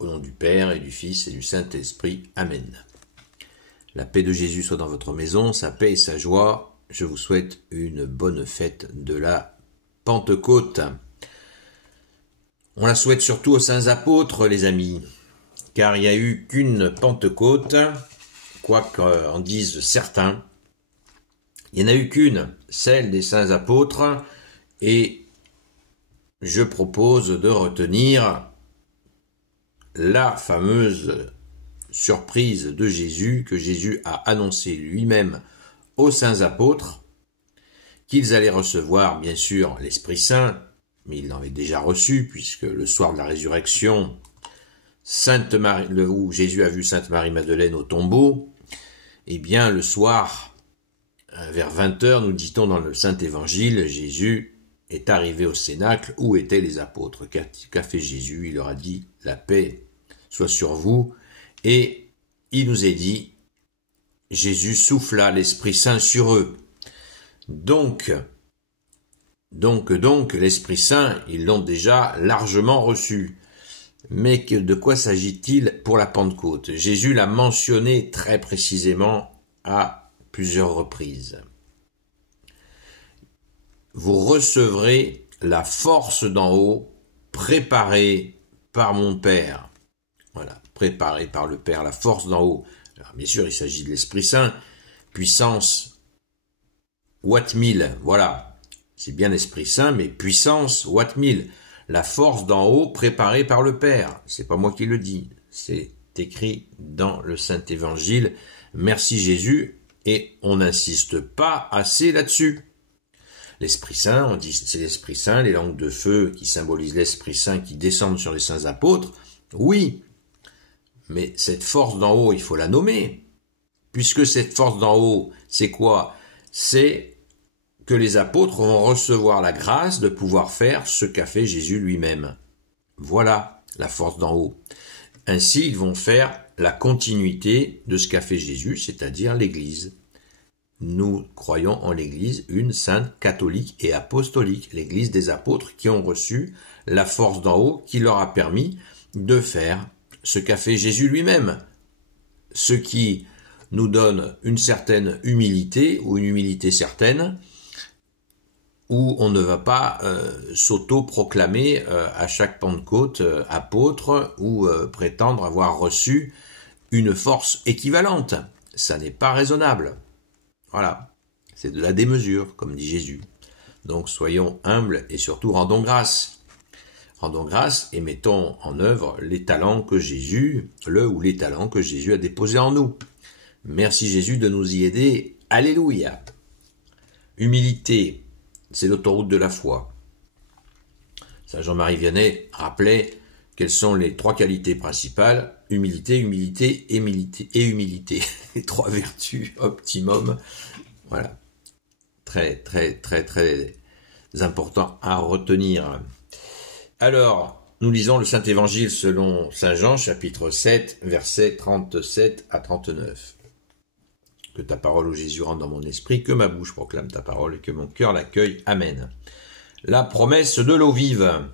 Au nom du Père et du Fils et du Saint-Esprit. Amen. La paix de Jésus soit dans votre maison, sa paix et sa joie. Je vous souhaite une bonne fête de la Pentecôte. On la souhaite surtout aux saints apôtres, les amis, car il n'y a eu qu'une Pentecôte, quoi qu'en disent certains. Il n'y en a eu qu'une, celle des saints apôtres, et je propose de retenir la fameuse surprise de Jésus, que Jésus a annoncé lui-même aux saints apôtres, qu'ils allaient recevoir bien sûr l'Esprit Saint, mais ils l'avaient déjà reçu, puisque le soir de la résurrection, où Jésus a vu Sainte Marie-Madeleine au tombeau, eh bien le soir, vers 20h, nous dit-on dans le Saint-Évangile, Jésus est arrivé au cénacle où étaient les apôtres. Qu'a fait Jésus? Il leur a dit « La paix soit sur vous ». Et il nous est dit, Jésus souffla l'Esprit Saint sur eux. Donc, l'Esprit Saint, ils l'ont déjà largement reçu. Mais de quoi s'agit-il pour la Pentecôte? Jésus l'a mentionné très précisément à plusieurs reprises. Vous recevrez la force d'en haut, préparée par mon Père. Voilà, préparée par le Père, la force d'en haut. Alors, bien sûr, il s'agit de l'Esprit Saint, puissance Watt 1000, voilà. C'est bien l'Esprit Saint, mais puissance Watt 1000. La force d'en haut préparée par le Père. C'est pas moi qui le dis, c'est écrit dans le Saint-Évangile. Merci Jésus, et on n'insiste pas assez là-dessus. L'Esprit Saint, on dit c'est l'Esprit Saint, les langues de feu qui symbolisent l'Esprit Saint qui descendent sur les saints apôtres. Oui, mais cette force d'en haut, il faut la nommer. Puisque cette force d'en haut, c'est quoi? C'est que les apôtres vont recevoir la grâce de pouvoir faire ce qu'a fait Jésus lui-même. Voilà la force d'en haut. Ainsi, ils vont faire la continuité de ce qu'a fait Jésus, c'est-à-dire l'Église. Nous croyons en l'Église, une sainte catholique et apostolique, l'Église des apôtres qui ont reçu la force d'en haut qui leur a permis de faire ce qu'a fait Jésus lui-même, ce qui nous donne une certaine humilité ou une humilité certaine, où on ne va pas s'auto-proclamer à chaque Pentecôte apôtre ou prétendre avoir reçu une force équivalente. Ça n'est pas raisonnable. Voilà, c'est de la démesure, comme dit Jésus. Donc soyons humbles et surtout rendons grâce. Rendons grâce et mettons en œuvre les talents que Jésus, les talents que Jésus a déposés en nous. Merci Jésus de nous y aider. Alléluia. Humilité, c'est l'autoroute de la foi. Saint Jean-Marie Vianney rappelait quelles sont les trois qualités principales: humilité, humilité et humilité. Les trois vertus optimum. Voilà. Très important à retenir. Alors, nous lisons le Saint-Évangile selon Saint Jean, chapitre 7, versets 37 à 39. Que ta parole, ô Jésus, rentre dans mon esprit, que ma bouche proclame ta parole et que mon cœur l'accueille. Amen. La promesse de l'eau vive.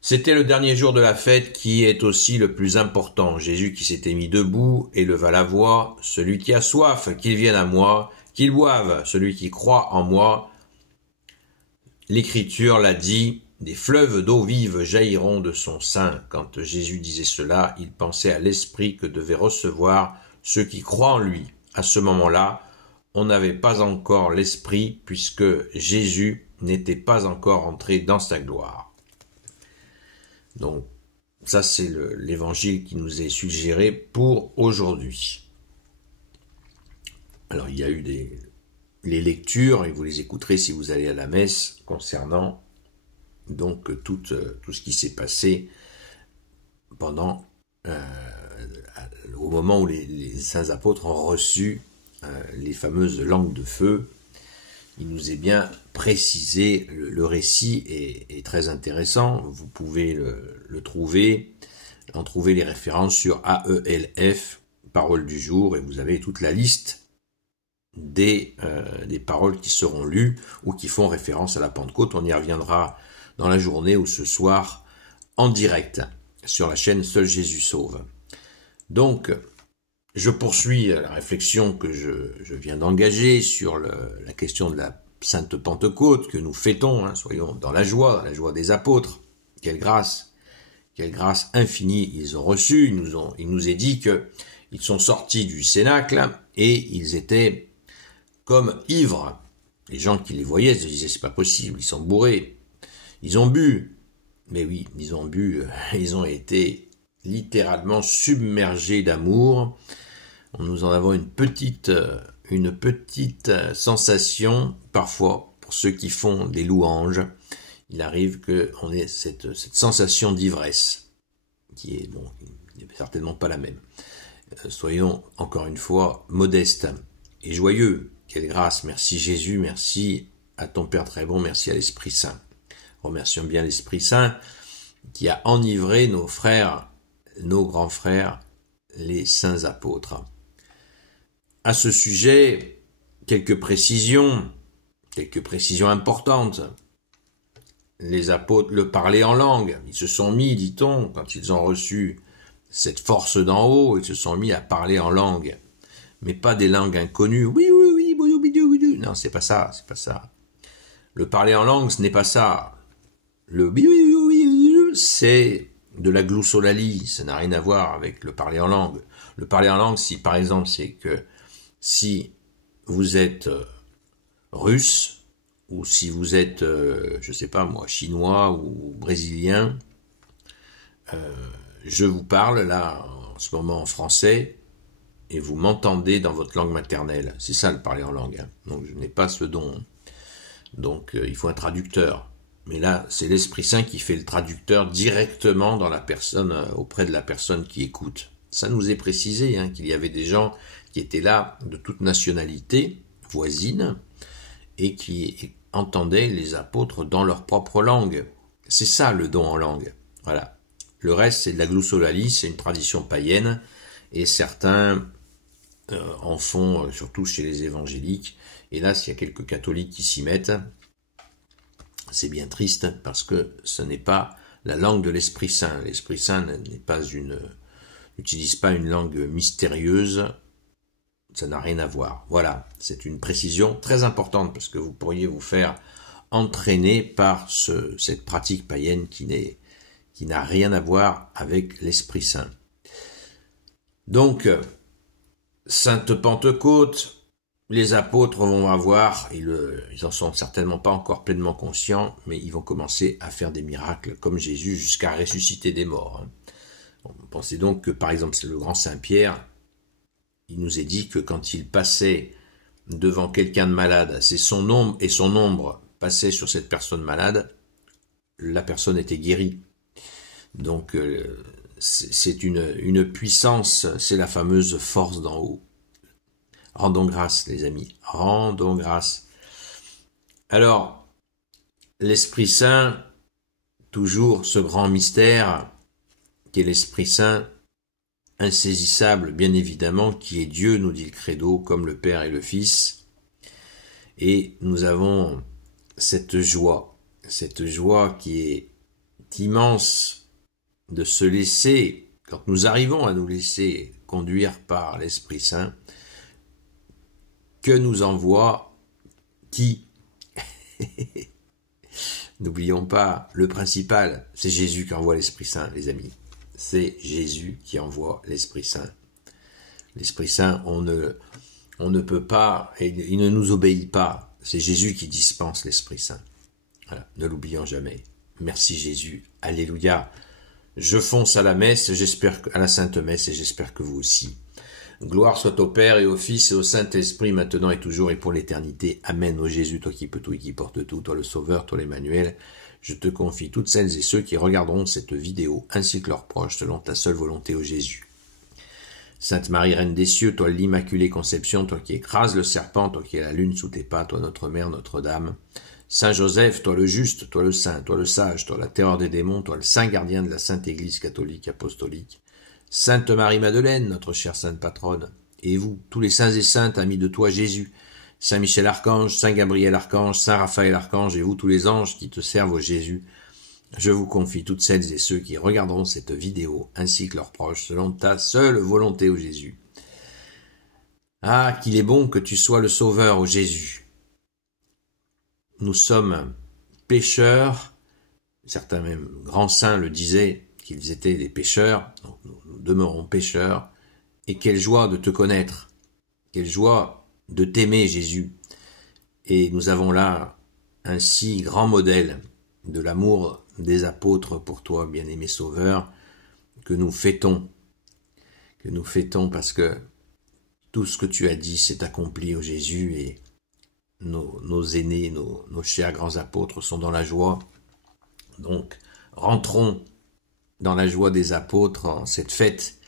C'était le dernier jour de la fête qui est aussi le plus important. Jésus qui s'était mis debout éleva la voix. Celui qui a soif, qu'il vienne à moi, qu'il boive. Celui qui croit en moi, l'Écriture l'a dit, des fleuves d'eau vive jailliront de son sein. Quand Jésus disait cela, il pensait à l'esprit que devaient recevoir ceux qui croient en lui. À ce moment-là, on n'avait pas encore l'esprit puisque Jésus n'était pas encore entré dans sa gloire. Donc, ça c'est l'évangile qui nous est suggéré pour aujourd'hui. Alors, il y a eu les lectures, et vous les écouterez si vous allez à la messe, concernant donc tout ce qui s'est passé pendant au moment où les saints apôtres ont reçu les fameuses langues de feu. Il nous est bien précisé, le récit est très intéressant, vous pouvez le trouver, en trouver les références sur AELF, Paroles du jour, et vous avez toute la liste des paroles qui seront lues ou qui font référence à la Pentecôte. On y reviendra dans la journée ou ce soir en direct. sur la chaîne Seul Jésus Sauve. Donc, je poursuis la réflexion que je viens d'engager sur la question de la Sainte Pentecôte que nous fêtons, soyons dans la joie des apôtres. Quelle grâce infinie ils ont reçue. Il nous est dit qu'ils sont sortis du cénacle et ils étaient comme ivres. Les gens qui les voyaient se disaient c'est pas possible, ils sont bourrés. Ils ont bu. Mais oui, ils ont bu, ils ont été littéralement submergés d'amour. Nous en avons une petite sensation, parfois, pour ceux qui font des louanges. Il arrive qu'on ait cette sensation d'ivresse, qui est, n'est certainement pas la même. Soyons, encore une fois, modestes et joyeux. Quelle grâce, merci Jésus, merci à ton Père très bon, merci à l'Esprit Saint. Remercions bien l'Esprit Saint qui a enivré nos frères, nos grands frères, les saints apôtres. À ce sujet, quelques précisions importantes. Les apôtres le parlaient en langue. Ils se sont mis, dit-on, quand ils ont reçu cette force d'en haut, ils se sont mis à parler en langue. Mais pas des langues inconnues. Oui. Non, c'est pas ça. Le parler en langue, ce n'est pas ça. Le c'est de la glossolalie, ça n'a rien à voir avec le parler en langue. Le parler en langue, si par exemple, c'est que si vous êtes russe, ou si vous êtes, je sais pas moi, chinois ou brésilien, je vous parle là, en ce moment en français, et vous m'entendez dans votre langue maternelle. C'est ça le parler en langue. Donc je n'ai pas ce don. Donc il faut un traducteur. Mais là, c'est l'Esprit Saint qui fait le traducteur directement dans la personne, auprès de la personne qui écoute. Ça nous est précisé, qu'il y avait des gens qui étaient là de toute nationalité voisine et qui entendaient les apôtres dans leur propre langue. C'est ça le don en langue. Voilà. Le reste, c'est de la glossolalie, c'est une tradition païenne et certains en font, surtout chez les évangéliques. Hélas, il y a quelques catholiques qui s'y mettent. C'est bien triste parce que ce n'est pas la langue de l'Esprit Saint. L'Esprit Saint n'utilise pas une langue mystérieuse. Ça n'a rien à voir. Voilà, c'est une précision très importante parce que vous pourriez vous faire entraîner par cette pratique païenne qui n'a rien à voir avec l'Esprit Saint. Donc, Sainte Pentecôte, les apôtres vont avoir, ils en sont certainement pas encore pleinement conscients, mais ils vont commencer à faire des miracles comme Jésus jusqu'à ressusciter des morts. Pensez donc que par exemple le grand Saint Pierre, il nous est dit que quand il passait devant quelqu'un de malade, c'est son ombre passait sur cette personne malade, la personne était guérie. Donc c'est une puissance, c'est la fameuse force d'en haut. Rendons grâce, les amis, rendons grâce. Alors, l'Esprit Saint, toujours ce grand mystère, qui est l'Esprit Saint, insaisissable, bien évidemment, qui est Dieu, nous dit le Credo, comme le Père et le Fils. Et nous avons cette joie qui est immense de se laisser, quand nous arrivons à nous laisser conduire par l'Esprit Saint, que nous envoie qui? N'oublions pas, le principal, c'est Jésus qui envoie l'Esprit Saint, les amis. C'est Jésus qui envoie l'Esprit Saint. L'Esprit Saint, on ne peut pas, et il ne nous obéit pas. C'est Jésus qui dispense l'Esprit Saint. Voilà, ne l'oublions jamais. Merci Jésus, alléluia. Je fonce à la messe, à la Sainte Messe, et j'espère que vous aussi. Gloire soit au Père et au Fils et au Saint-Esprit, maintenant et toujours et pour l'éternité. Amen. Ô Jésus, toi qui peux tout et qui porte tout, toi le Sauveur, toi l'Emmanuel, je te confie toutes celles et ceux qui regarderont cette vidéo, ainsi que leurs proches, selon ta seule volonté, ô Jésus. Sainte Marie, Reine des cieux, toi l'Immaculée Conception, toi qui écrases le serpent, toi qui es la lune sous tes pas, toi notre Mère, Notre-Dame. Saint Joseph, toi le juste, toi le saint, toi le sage, toi la terreur des démons, toi le saint gardien de la Sainte Église catholique apostolique. Sainte Marie-Madeleine, notre chère sainte patronne, et vous, tous les saints et saintes, amis de toi Jésus, Saint Michel Archange, Saint Gabriel Archange, Saint Raphaël Archange, et vous tous les anges qui te servent au Jésus, je vous confie toutes celles et ceux qui regarderont cette vidéo, ainsi que leurs proches, selon ta seule volonté, ô Jésus. Ah, qu'il est bon que tu sois le Sauveur, ô Jésus. Nous sommes pécheurs, certains même grands saints le disaient, qu'ils étaient des pécheurs, donc nous demeurons pécheurs, et quelle joie de te connaître, quelle joie de t'aimer, Jésus. Et nous avons là un si grand modèle de l'amour des apôtres pour toi, bien-aimé Sauveur, que nous fêtons parce que tout ce que tu as dit s'est accompli, ô Jésus, et nos aînés, nos chers grands apôtres sont dans la joie. Donc, rentrons dans la joie des apôtres en cette fête.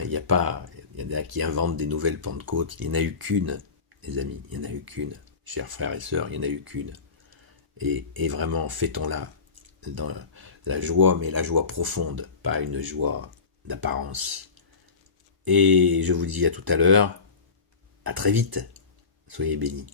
Il y en a qui inventent des nouvelles Pentecôtes, il n'y en a eu qu'une, les amis, il n'y en a eu qu'une. Chers frères et sœurs, il n'y en a eu qu'une. Et vraiment, fêtons-la dans la joie, mais la joie profonde, pas une joie d'apparence. Et je vous dis à tout à l'heure, à très vite, soyez bénis.